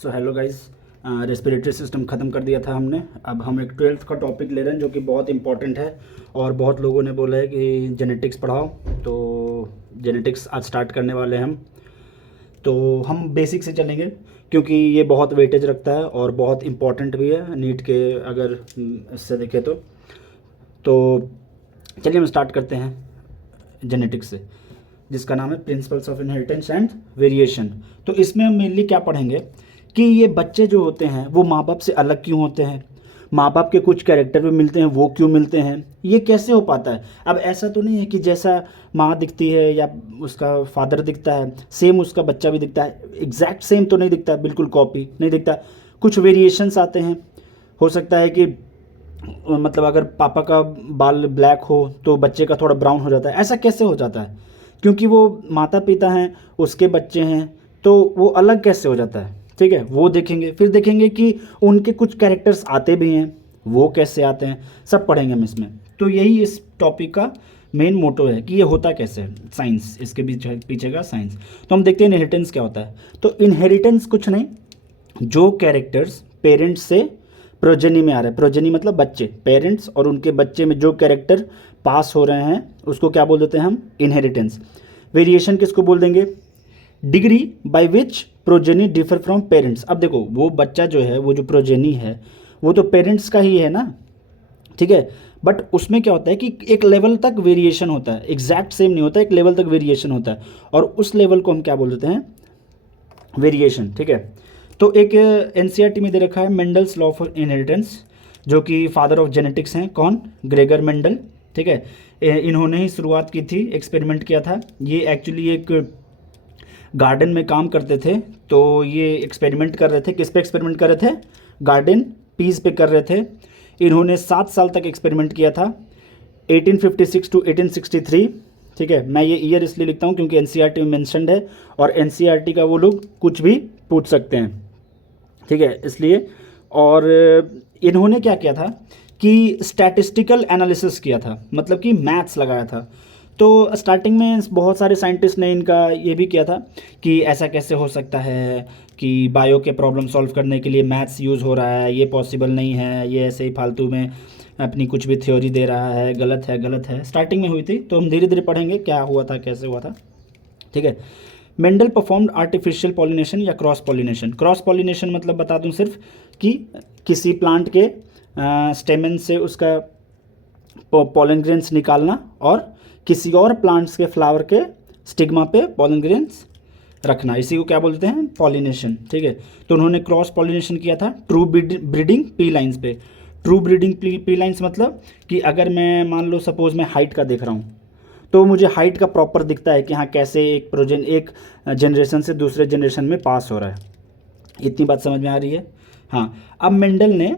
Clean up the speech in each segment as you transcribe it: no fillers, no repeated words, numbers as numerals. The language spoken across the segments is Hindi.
So hello guys, respiratory system ख़त्म कर दिया था हमने। अब हम एक 12th का टॉपिक ले रहे हैं जो कि बहुत इंपॉर्टेंट है और बहुत लोगों ने बोला है कि जेनेटिक्स पढ़ाओ, तो जेनेटिक्स आज स्टार्ट करने वाले हैं हम। तो हम बेसिक से चलेंगे क्योंकि ये बहुत वेटेज रखता है और बहुत इंपॉर्टेंट भी है नीट के अगर इससे देखें तो चलिए हम स्टार्ट करते हैं जेनेटिक्स से, जिसका नाम है principles of inheritance and variation. तो इसमें हम मेनली क्या पढ़ेंगे कि ये बच्चे जो होते हैं वो माँ बाप से अलग क्यों होते हैं, माँ बाप के कुछ कैरेक्टर भी मिलते हैं, वो क्यों मिलते हैं, ये कैसे हो पाता है। अब ऐसा तो नहीं है कि जैसा माँ दिखती है या उसका फादर दिखता है सेम उसका बच्चा भी दिखता है, एग्जैक्ट सेम तो नहीं दिखता, बिल्कुल कॉपी नहीं दिखता, कुछ वेरिएशंस आते हैं। हो सकता है कि मतलब अगर पापा का बाल ब्लैक हो तो बच्चे का थोड़ा ब्राउन हो जाता है। ऐसा कैसे हो जाता है? क्योंकि वो माता पिता हैं, उसके बच्चे हैं, तो वो अलग कैसे हो जाता है। ठीक है, वो देखेंगे। फिर देखेंगे कि उनके कुछ कैरेक्टर्स आते भी हैं, वो कैसे आते हैं, सब पढ़ेंगे हम इसमें। तो यही इस टॉपिक का मेन मोटो है कि ये होता कैसे है, साइंस इसके पीछे का साइंस। तो हम देखते हैं इनहेरिटेंस क्या होता है। तो इनहेरिटेंस कुछ नहीं, जो कैरेक्टर्स पेरेंट्स से प्रोजेनी में आ रहे हैं, प्रोजेनी मतलब बच्चे, पेरेंट्स और उनके बच्चे में जो कैरेक्टर पास हो रहे हैं उसको क्या बोल देते हैं हम, इनहेरिटेंस। वेरिएशन किसको बोल देंगे, degree by which progeny differ from parents. अब देखो वो बच्चा जो है, वो जो प्रोजेनी है वो तो पेरेंट्स का ही है ना, ठीक है, बट उसमें क्या होता है कि एक लेवल तक वेरिएशन होता है, एग्जैक्ट सेम नहीं होता, एक लेवल तक वेरिएशन होता है और उस लेवल को हम क्या बोल देते हैं, वेरिएशन। ठीक है, तो एक एनसीईआरटी में दे रखा है मेंडल्स लॉ ऑफ इनहेरिटेंस, जो कि फादर ऑफ जेनेटिक्स हैं, कौन, ग्रेगर मेंडल। ठीक है, इन्होंने ही शुरुआत की थी, एक्सपेरिमेंट किया था। ये एक्चुअली एक गार्डन में काम करते थे, तो ये एक्सपेरिमेंट कर रहे थे, किस पे एक्सपेरिमेंट कर रहे थे, गार्डन पीस पे कर रहे थे। इन्होंने 7 साल तक एक्सपेरिमेंट किया था, 1856 टू 1863। ठीक है, मैं ये ईयर इसलिए लिखता हूँ क्योंकि एनसीईआरटी में मेंशन्ड है और एनसीईआरटी का वो लोग कुछ भी पूछ सकते हैं, ठीक है, इसलिए। और इन्होंने क्या किया था कि स्टैटिस्टिकल एनालिसिस किया था, मतलब कि मैथ्स लगाया था। तो स्टार्टिंग में बहुत सारे साइंटिस्ट ने इनका ये भी किया था कि ऐसा कैसे हो सकता है कि बायो के प्रॉब्लम सॉल्व करने के लिए मैथ्स यूज़ हो रहा है, ये पॉसिबल नहीं है, ये ऐसे ही फालतू में अपनी कुछ भी थ्योरी दे रहा है, गलत है गलत है। स्टार्टिंग में हुई थी, तो हम धीरे धीरे पढ़ेंगे क्या हुआ था, कैसे हुआ था। ठीक है, मेंडल परफॉर्म्ड आर्टिफिशियल पॉलिनेशन या क्रॉस पॉलिनेशन। क्रॉस पॉलिनेशन मतलब बता दूं सिर्फ कि किसी प्लांट के स्टेमन से उसका पॉलन ग्रेन्स निकालना और किसी और प्लांट्स के फ्लावर के स्टिग्मा पे पॉलन ग्रेन्स रखना, इसी को क्या बोलते हैं, पॉलिनेशन। ठीक है, तो उन्होंने क्रॉस पॉलिनेशन किया था ट्रू ब्रीडिंग पी लाइन्स पे। ट्रू ब्रीडिंग पी लाइन्स मतलब कि अगर मैं मान लो सपोज मैं हाइट का देख रहा हूँ तो मुझे हाइट का प्रॉपर दिखता है कि हाँ कैसे एक जनरेशन से दूसरे जनरेशन में पास हो रहा है। इतनी बात समझ में आ रही है। हाँ, अब मेंडल ने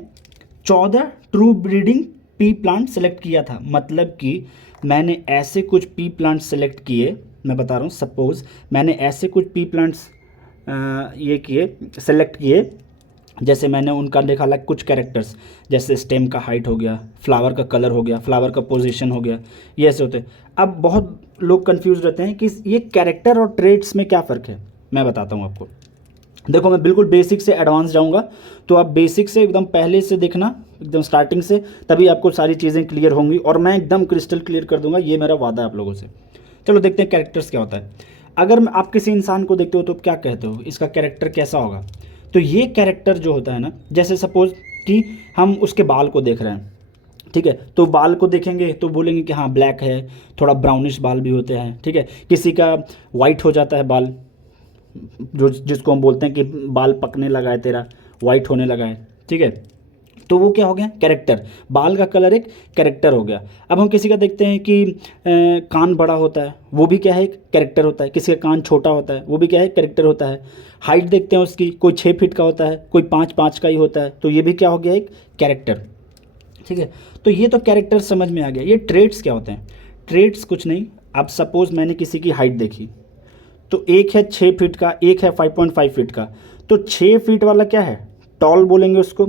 14 true breeding P plant select किया था, मतलब कि मैंने ऐसे कुछ पी प्लांट सेलेक्ट किए, मैं बता रहा हूँ, सपोज मैंने ऐसे कुछ पी प्लांट्स ये किए, सेलेक्ट किए, जैसे मैंने उनका निकाला कुछ कैरेक्टर्स, जैसे स्टेम का हाइट हो गया, फ्लावर का कलर हो गया, फ्लावर का पोजीशन हो गया, ये ऐसे होते हैं। अब बहुत लोग कंफ्यूज रहते हैं कि ये कैरेक्टर और ट्रेड्स में क्या फ़र्क है। मैं बताता हूँ आपको। देखो, मैं बिल्कुल बेसिक से एडवांस जाऊँगा, तो आप बेसिक से एकदम पहले से देखना, एकदम स्टार्टिंग से, तभी आपको सारी चीज़ें क्लियर होंगी और मैं एकदम क्रिस्टल क्लियर कर दूंगा, ये मेरा वादा है आप लोगों से। चलो देखते हैं कैरेक्टर्स क्या होता है। अगर आप किसी इंसान को देखते हो तो क्या कहते हो, इसका कैरेक्टर कैसा होगा। तो ये कैरेक्टर जो होता है ना, जैसे सपोज कि हम उसके बाल को देख रहे हैं, ठीक है, तो बाल को देखेंगे तो बोलेंगे कि हाँ ब्लैक है, थोड़ा ब्राउनिश बाल भी होते हैं। ठीक है, किसी का वाइट हो जाता है बाल, जो जिसको हम बोलते हैं कि बाल पकने लगा है तेरा, वाइट होने लगा है। ठीक है, तो वो क्या हो गया, कैरेक्टर। बाल का कलर एक कैरेक्टर हो गया। अब हम किसी का देखते हैं कि कान बड़ा होता है, वो भी क्या है, एक कैरेक्टर होता है। किसी का कान छोटा होता है, वो भी क्या है, कैरेक्टर होता है। हाइट देखते हैं उसकी, कोई 6 फीट का होता है, कोई 5 का ही होता है, तो ये भी क्या हो गया, एक कैरेक्टर। ठीक है, तो ये तो कैरेक्टर समझ में आ गया। ये ट्रेड्स क्या होते हैं, ट्रेड्स कुछ नहीं। अब सपोज मैंने किसी की हाइट देखी, तो एक है 6 फीट का, एक है 5.5 फीट का, तो 6 फीट वाला क्या है, टॉल बोलेंगे उसको,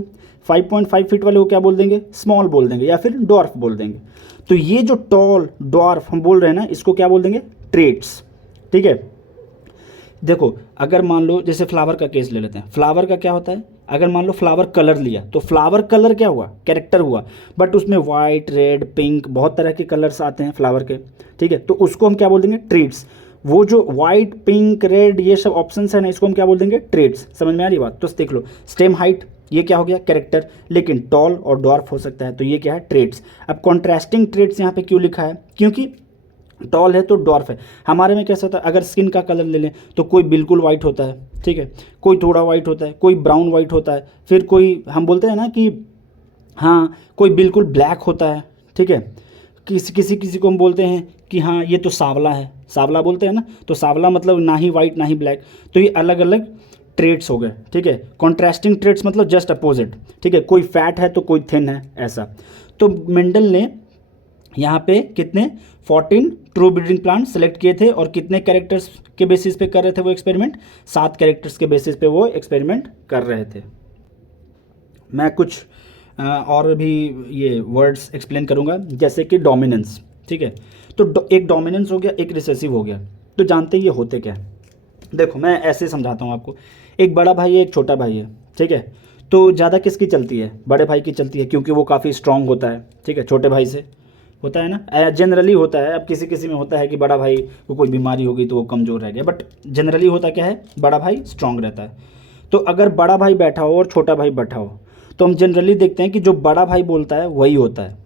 5.5 फीट वाले को क्या बोल देंगे, स्मॉल बोल देंगे या फिर डॉर्फ बोल देंगे। तो ये जो टॉल डॉर्फ हम बोल रहे हैं ना, इसको क्या बोल देंगे, ट्रेड्स। ठीक है, देखो अगर मान लो जैसे फ्लावर का केस ले लेते हैं, फ्लावर का क्या होता है, अगर मान लो फ्लावर कलर लिया तो फ्लावर कलर क्या हुआ, कैरेक्टर हुआ, बट उसमें वाइट रेड पिंक बहुत तरह के कलर्स आते हैं फ्लावर के, ठीक है, तो उसको हम क्या बोल देंगे, ट्रेड्स। वो जो वाइट पिंक रेड ये सब ऑप्शंस है ना, इसको हम क्या बोल देंगे, ट्रेड्स। समझ में आ रही बात? तो देख लो, स्टेम हाइट ये क्या हो गया, कैरेक्टर, लेकिन टॉल और डॉर्फ हो सकता है, तो ये क्या है, ट्रेड्स। अब कॉन्ट्रास्टिंग ट्रेड्स यहाँ पे क्यों लिखा है, क्योंकि टॉल है तो डॉर्फ है। हमारे में कैसा होता है, अगर स्किन का कलर ले लें तो कोई बिल्कुल वाइट होता है, ठीक है, कोई थोड़ा वाइट होता है, कोई ब्राउन वाइट होता है, फिर कोई हम बोलते हैं ना कि हाँ कोई बिल्कुल ब्लैक होता है, ठीक है, किसी को हम बोलते हैं कि हाँ ये तो सांवला है, सांवला बोलते हैं ना, तो सांवला मतलब ना ही वाइट ना ही ब्लैक। तो ये अलग अलग ट्रेड्स हो गए, ठीक है। कॉन्ट्रास्टिंग ट्रेड्स मतलब जस्ट अपोजिट, ठीक है, कोई फैट है तो कोई थिन है, ऐसा। तो मेंडल ने यहाँ पे कितने 14 ट्रू ब्रीडिंग प्लांट सेलेक्ट किए थे, और कितने कैरेक्टर्स के बेसिस पे कर रहे थे वो एक्सपेरिमेंट, 7 कैरेक्टर्स के बेसिस पे वो एक्सपेरिमेंट कर रहे थे। मैं कुछ और भी ये वर्ड्स एक्सप्लेन करूँगा, जैसे कि डोमिनेंस, ठीक है। तो एक डोमिनेंस हो गया, एक रिसेसिव हो गया। तो जानते हैं ये होते क्या है, देखो मैं ऐसे समझाता हूँ आपको। एक बड़ा भाई है, एक छोटा भाई है, ठीक है। तो ज़्यादा किसकी चलती है, बड़े भाई की चलती है, क्योंकि वो काफ़ी स्ट्रांग होता है, ठीक है, छोटे भाई से होता है ना, जनरली होता है। अब किसी किसी में होता है कि बड़ा भाई को कोई बीमारी हो गई तो वो कमज़ोर रह गया, बट जनरली होता क्या है, बड़ा भाई स्ट्रांग रहता है। तो अगर बड़ा भाई बैठा हो और छोटा भाई बैठा हो, तो हम जनरली देखते हैं कि जो बड़ा भाई बोलता है वही होता है।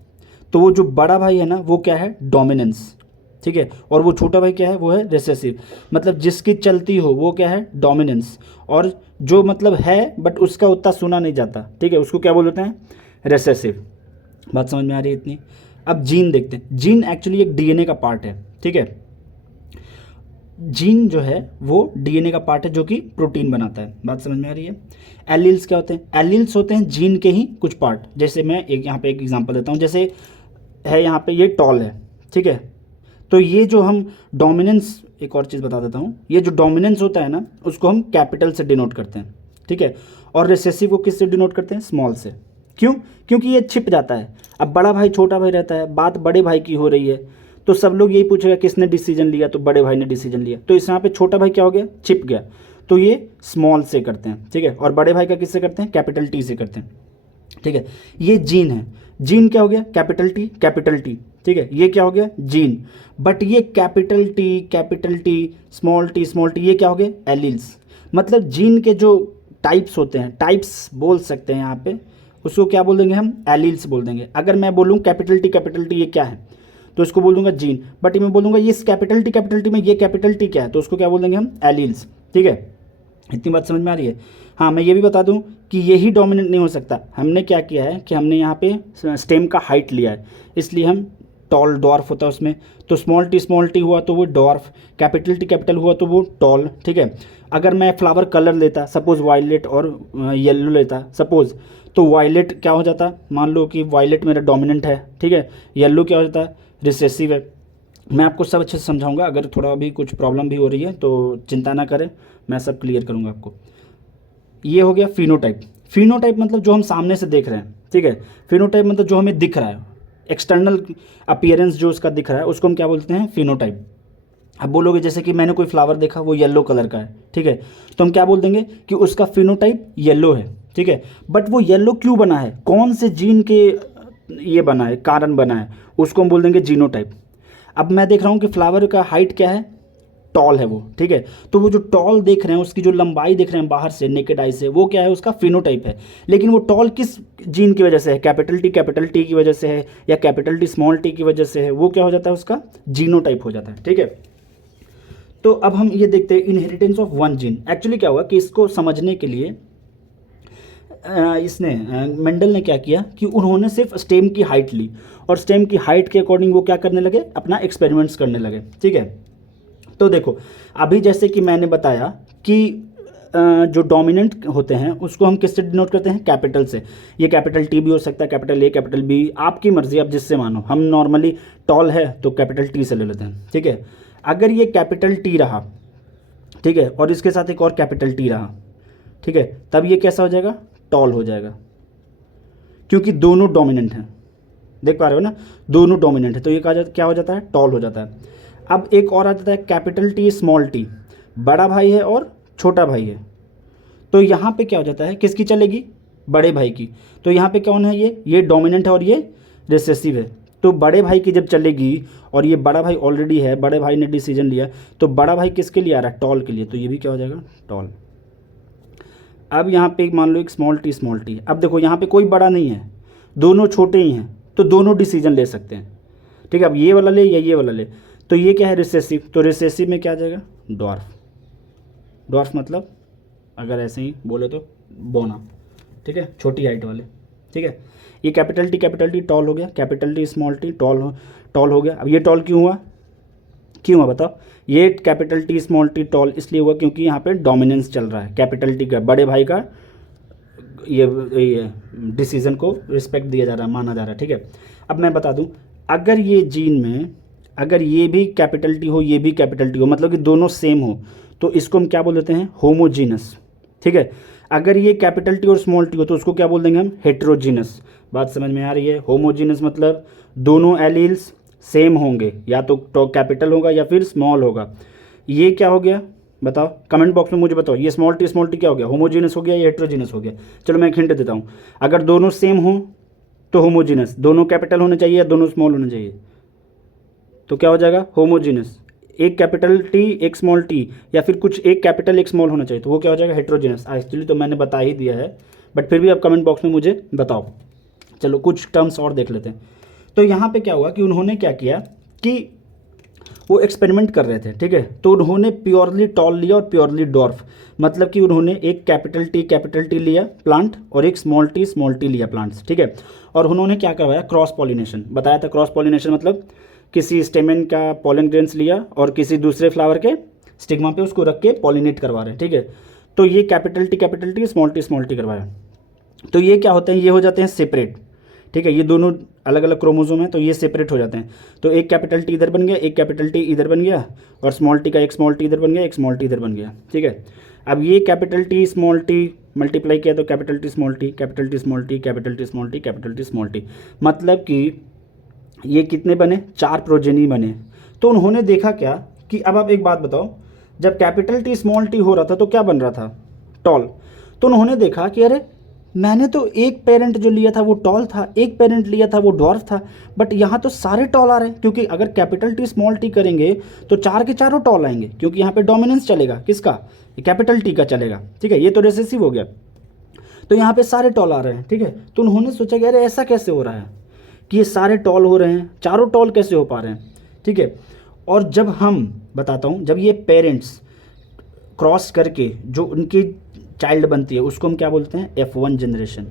तो वो जो बड़ा भाई है ना, वो क्या है, डोमिनेंस, ठीक है, और वो छोटा भाई क्या है, वो है रिसेसिव। मतलब जिसकी चलती हो वो क्या है, डोमिनेंस, और जो मतलब है बट उसका उतना सुना नहीं जाता, ठीक है, उसको क्या बोलते हैं, रिसेसिव। बात समझ में आ रही है इतनी? अब जीन देखते हैं। जीन एक्चुअली एक डीएनए का पार्ट है, ठीक है। जीन जो है वो डीएनए का पार्ट है जो कि प्रोटीन बनाता है। बात समझ में आ रही है? एलील्स क्या होते हैं, एलील्स होते हैं जीन के ही कुछ पार्ट। जैसे मैं एक यहाँ पे एक एग्जांपल देता हूँ, जैसे है यहाँ पे ये टॉल है, ठीक है, तो ये जो हम डोमिनेंस, एक और चीज़ बता देता हूँ, ये जो डोमिनेंस होता है ना, उसको हम कैपिटल से डिनोट करते हैं, ठीक है, और रिसेसिव को किससे डिनोट करते हैं, स्मॉल से। क्यों? क्योंकि ये छिप जाता है। अब बड़ा भाई छोटा भाई रहता है, बात बड़े भाई की हो रही है, तो सब लोग यही पूछेगा किसने डिसीजन लिया, तो बड़े भाई ने डिसीजन लिया, तो इस यहाँ पे छोटा भाई क्या हो गया, छिप गया, तो ये स्मॉल से करते हैं, ठीक है, और बड़े भाई का किससे करते हैं, कैपिटल टी से करते हैं, ठीक है। ये जीन है, जीन क्या हो गया, कैपिटल टी, ठीक है, ये क्या हो गया, जीन। बट ये कैपिटल टी स्मॉल टी ये क्या हो गए, एलील्स। मतलब जीन के जो टाइप्स होते हैं, टाइप्स बोल सकते हैं यहाँ पे, उसको क्या बोल देंगे हम, एलील्स बोल देंगे। अगर मैं बोलूँ कैपिटल टी ये क्या है, तो इसको बोल दूंगा जीन, बट मैं बोल दूंगा ये कैपिटल टी में ये कैपिटल टी क्या है, तो उसको क्या बोल देंगे हम, एलील्स, ठीक है। इतनी बात समझ में आ रही है? हाँ, मैं ये भी बता दूं कि यही डोमिनेंट नहीं हो सकता। हमने क्या किया है कि हमने यहाँ पे स्टेम का हाइट लिया है, इसलिए हम टॉल, डॉर्फ होता है उसमें, तो स्मॉल टी हुआ तो वो डॉर्फ, कैपिटल हुआ तो वो टॉल, ठीक है। अगर मैं फ्लावर कलर लेता, सपोज वायलेट और येलो लेता सपोज, तो वायलेट क्या हो जाता, मान लो कि वायलेट मेरा डोमिनेंट है, ठीक है, येलो क्या हो जाता है, रिसेसिव है। मैं आपको सब अच्छे से समझाऊंगा, अगर थोड़ा भी कुछ प्रॉब्लम भी हो रही है तो चिंता ना करें, मैं सब क्लियर करूंगा आपको। ये हो गया फिनोटाइप। फिनोटाइप मतलब जो हम सामने से देख रहे हैं, ठीक है, फिनोटाइप मतलब जो हमें दिख रहा है, एक्सटर्नल अपीयरेंस जो उसका दिख रहा है, उसको हम क्या बोलते हैं, फिनोटाइप। अब बोलोगे जैसे कि मैंने कोई फ्लावर देखा वो येलो कलर का है, ठीक है, तो हम क्या बोल देंगे कि उसका फिनोटाइप येलो है, ठीक है। बट वो येलो क्यों बना है, कौन से जीन के ये बना है, कारण बना है, उसको हम बोल देंगे जीनोटाइप। अब मैं देख रहा हूँ कि फ्लावर का हाइट क्या है, टॉल है वो, ठीक है, तो वो जो टॉल देख रहे हैं, उसकी जो लंबाई देख रहे हैं बाहर से नेकेड आई से, वो क्या है, उसका फिनोटाइप है। लेकिन वो टॉल किस जीन की वजह से है, कैपिटल टी की वजह से है, या कैपिटल टी स्मॉल टी की वजह से है, वो क्या हो जाता है, उसका जीनोटाइप हो जाता है, ठीक है। तो अब हम ये देखते हैं inheritance of one gene. Actually क्या हुआ कि इसको समझने के लिए इसने मेंडल ने क्या किया कि उन्होंने सिर्फ स्टेम की हाइट ली, और स्टेम की हाइट के अकॉर्डिंग वो क्या करने लगे, अपना एक्सपेरिमेंट्स करने लगे, ठीक है। तो देखो अभी जैसे कि मैंने बताया कि जो डोमिनेंट होते हैं उसको हम किससे डिनोट करते हैं, कैपिटल से। ये कैपिटल टी भी हो सकता है, कैपिटल ए, कैपिटल बी, आपकी मर्जी, आप जिससे मानो। हम नॉर्मली टॉल है तो कैपिटल टी से ले लेते हैं, ठीक है। अगर ये कैपिटल टी रहा, ठीक है, और इसके साथ एक और कैपिटल टी रहा, ठीक है, तब ये कैसा हो जाएगा, टॉल हो जाएगा, क्योंकि दोनों डोमिनेंट हैं। देख पा रहे हो ना, दोनों डोमिनेंट है, तो ये क्या हो जाता है, टॉल हो जाता है। अब एक और आ जाता है कैपिटल टी स्मॉल टी। बड़ा भाई है और छोटा भाई है, तो यहाँ पे क्या हो जाता है, किसकी चलेगी, बड़े भाई की। तो यहाँ पे कौन है, ये डोमिनेंट है और ये रिसेसिव है। तो बड़े भाई की जब चलेगी और ये बड़ा भाई ऑलरेडी है, बड़े भाई ने डिसीजन लिया, तो बड़ा भाई किसके लिए आ रहा है, टॉल के लिए, तो ये भी क्या हो जाएगा, टॉल। अब यहाँ पे मान लो एक स्मॉल टी। अब देखो यहाँ पे कोई बड़ा नहीं है, दोनों छोटे ही हैं, तो दोनों डिसीजन ले सकते हैं, ठीक है। अब ये वाला ले या ये वाला ले, तो ये क्या है, रिसेसिव, तो रिसेसिव में क्या आ जाएगा, डॉर्फ। डॉर्फ मतलब अगर ऐसे ही बोले तो बोना, ठीक है, छोटी हाइट वाले, ठीक है। ये कैपिटल टी टॉल हो गया, capital T small T tall हो गया। अब ये टॉल क्यों हुआ बताओ, ये capital T small T tall इसलिए हुआ क्योंकि यहाँ पे डोमिनेंस चल रहा है, कैपिटल टी का, बड़े भाई का ये डिसीजन को रिस्पेक्ट दिया जा रहा है, माना जा रहा है, ठीक है। अब मैं बता दूं, अगर ये जीन में अगर ये भी कैपिटल टी हो, ये भी कैपिटल टी हो, मतलब कि दोनों सेम हो, तो इसको हम क्या बोल देते हैं, होमोजीनस, ठीक है। अगर ये कैपिटल टी और स्मॉल टी हो तो उसको क्या बोल देंगे हम, हेट्रोजीनस। बात समझ में आ रही है। होमोजीनस मतलब दोनों एलील्स सेम होंगे, या तो कैपिटल होगा या फिर स्मॉल होगा। ये क्या हो गया बताओ, कमेंट बॉक्स में मुझे बताओ, ये स्मॉल टी क्या हो गया, होमोजीनस हो गया या हेट्रोजीनस हो गया। चलो मैं एक हिंट देता हूँ, अगर दोनों सेम हो तो होमोजीनस, दोनों कैपिटल होने चाहिए या दोनों स्मॉल होने चाहिए, तो क्या हो जाएगा, होमोजीनस। एक कैपिटल टी एक स्मॉल टी, या फिर कुछ एक कैपिटल एक स्मॉल होना चाहिए, तो वो क्या हो जाएगा, हेट्रोजीनस। एक्चुअली तो मैंने बता ही दिया है, बट फिर भी आप कमेंट बॉक्स में मुझे बताओ। चलो कुछ टर्म्स और देख लेते हैं। तो यहाँ पे क्या हुआ कि उन्होंने क्या किया कि वो एक्सपेरिमेंट कर रहे थे, ठीक है। तो उन्होंने प्योरली टॉल लिया और प्योरली डॉर्फ, मतलब कि उन्होंने एक कैपिटल टी लिया प्लांट और एक स्मॉल टी लिया प्लांट्स, ठीक है। और उन्होंने क्या करवाया, क्रॉस पॉलिनेशन बताया था। क्रॉस पॉलिनेशन मतलब किसी स्टेमेन का पॉलन ग्रेन्स लिया और किसी दूसरे फ्लावर के स्टिग्मा पे उसको रख के पॉलिनेट करवा रहे हैं, ठीक है। तो ये कैपिटल टी स्मॉल टी करवाया, तो ये क्या होते हैं, ये हो जाते हैं सेपरेट, ठीक है। ये दोनों अलग अलग क्रोमोसोम हैं, तो ये सेपरेट हो जाते हैं। तो एक कैपिटल टी इधर बन गया, एक कैपिटल टी इधर बन गया, और स्मॉल टी का एक स्मॉल टी इधर बन गया, एक स्मॉल टी इधर बन गया, ठीक है। अब ये capital T small T multiply किया तो capital T small T, capital T small T, capital T small T, capital T small T, मतलब कि ये कितने बने, 4 प्रोजेनी बने। तो उन्होंने देखा क्या कि अब आप एक बात बताओ, जब कैपिटल टी स्मॉल टी हो रहा था तो क्या बन रहा था, टॉल। तो उन्होंने देखा कि अरे मैंने तो एक पेरेंट जो लिया था वो टॉल था, एक पेरेंट लिया था वो डॉर्फ था, बट यहाँ तो सारे टॉल आ रहे हैं, क्योंकि अगर कैपिटल टी स्मॉल टी करेंगे तो 4 के चारों टॉल आएंगे, क्योंकि यहाँ पे डोमिनेंस चलेगा, किसका, कैपिटल टी का चलेगा, ठीक है। ये तो रिसेसिव हो गया, तो यहाँ पे सारे टॉल आ रहे हैं, ठीक है। तो उन्होंने सोचा कि अरे ऐसा कैसे हो रहा है कि ये सारे टॉल हो रहे हैं, चारों टॉल कैसे हो पा रहे हैं, ठीक है। और जब हम बताता हूँ, जब ये पेरेंट्स क्रॉस करके जो उनकी चाइल्ड बनती है उसको हम क्या बोलते हैं, F1 जनरेशन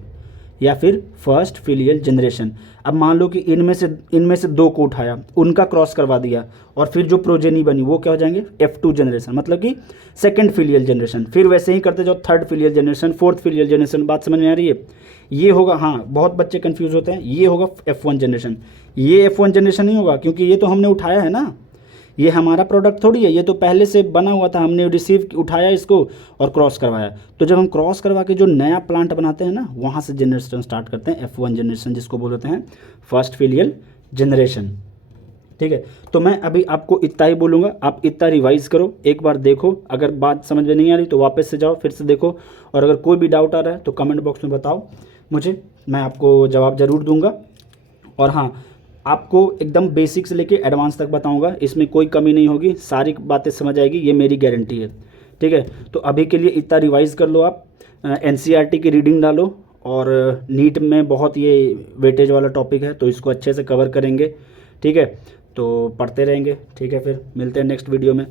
या फिर फर्स्ट फिलियल जनरेशन। अब मान लो कि इनमें से 2 को उठाया, उनका क्रॉस करवा दिया, और फिर जो प्रोजेनी बनी वो क्या हो जाएंगे, F2 जनरेशन, मतलब कि सेकंड फिलियल जनरेशन। फिर वैसे ही करते जाओ, third filial generation, fourth filial generation. बात समझ में आ रही है। ये होगा, हाँ बहुत बच्चे कंफ्यूज होते हैं, ये होगा F1 जनरेशन। ये F1 जनरेशन नहीं होगा, क्योंकि ये तो हमने उठाया है ना, ये हमारा प्रोडक्ट थोड़ी है, ये तो पहले से बना हुआ था, हमने उठाया इसको और क्रॉस करवाया। तो जब हम क्रॉस करवा के जो नया प्लांट बनाते हैं ना, वहाँ से जनरेशन स्टार्ट करते हैं, F1 जनरेशन, जिसको बोलते हैं फर्स्ट फिलियल जनरेशन, ठीक है। तो मैं अभी आपको इतना ही बोलूँगा, आप इतना रिवाइज करो, एक बार देखो, अगर बात समझ में नहीं आ रही तो वापस से जाओ, फिर से देखो, और अगर कोई भी डाउट आ रहा है तो कमेंट बॉक्स में बताओ मुझे, मैं आपको जवाब ज़रूर दूंगा। और हाँ, आपको एकदम बेसिक से लेके एडवांस तक बताऊंगा, इसमें कोई कमी नहीं होगी, सारी बातें समझ आएगी, ये मेरी गारंटी है, ठीक है। तो अभी के लिए इतना रिवाइज कर लो, आप NCERT की रीडिंग डालो, और नीट में बहुत ये वेटेज वाला टॉपिक है, तो इसको अच्छे से कवर करेंगे, ठीक है। तो पढ़ते रहेंगे, ठीक है। फिर मिलते हैं नेक्स्ट वीडियो में।